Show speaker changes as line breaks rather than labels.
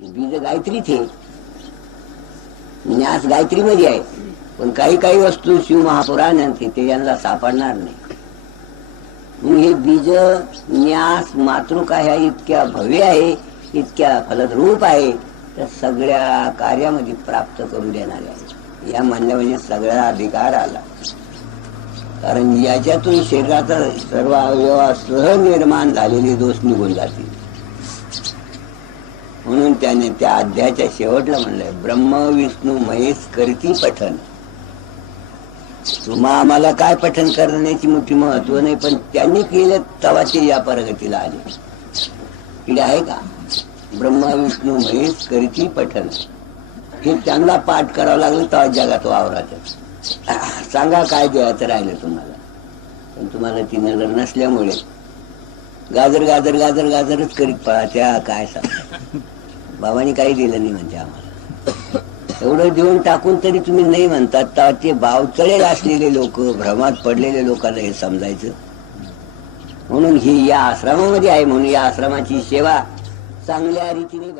बीज गायत्रीच आहे न्यास गायत्रीमध्ये आहे. पण काही काही वस्तू शिव महापुराणात ते यांना सापडणार नाही. हे बीज न्यास मातृका ह्या इतक्या भव्य आहे इतक्या फलद्रूप आहे त्या सगळ्या कार्यामध्ये प्राप्त करू देणारे आहे या म्हणण्या म्हणजे सगळा अधिकार आला. कारण याच्यातून शरीराचा सर्व अवयवा सहनिर्माण झालेले दोष निघून जातील. म्हणून त्याने त्या अध्यायाच्या शेवटला म्हणलंय ब्रह्म विष्णू महेश करती पठन तुम्हा आम्हाला काय पठन करण्याची मोठी महत्त्व नाही पण त्यांनी केलं तेव्हा ते या प्रगतीला आले. इकडे आहे का? ब्रह्मा विष्णू महेश करती पठन हे चांगला पाठ करावं लागलं तेव्हा जगात वावराचा सांगा काय द्यायचं राहिलं तुम्हाला? पण तुम्हाला ती नजर नसल्यामुळे. गाजर गाजर गाजर गाजरच करीत पळा त्या काय सांग. बाबांनी काही दिलं नाही म्हणजे आम्हाला. एवढं देऊन टाकून तरी तुम्ही नाही म्हणतात. तर ते बावचळेल असलेले लोक भ्रमात पडलेले लोकांना हे समजायचं. म्हणून ही या आश्रमामध्ये आहे म्हणून या आश्रमाची सेवा चांगल्या रीतीने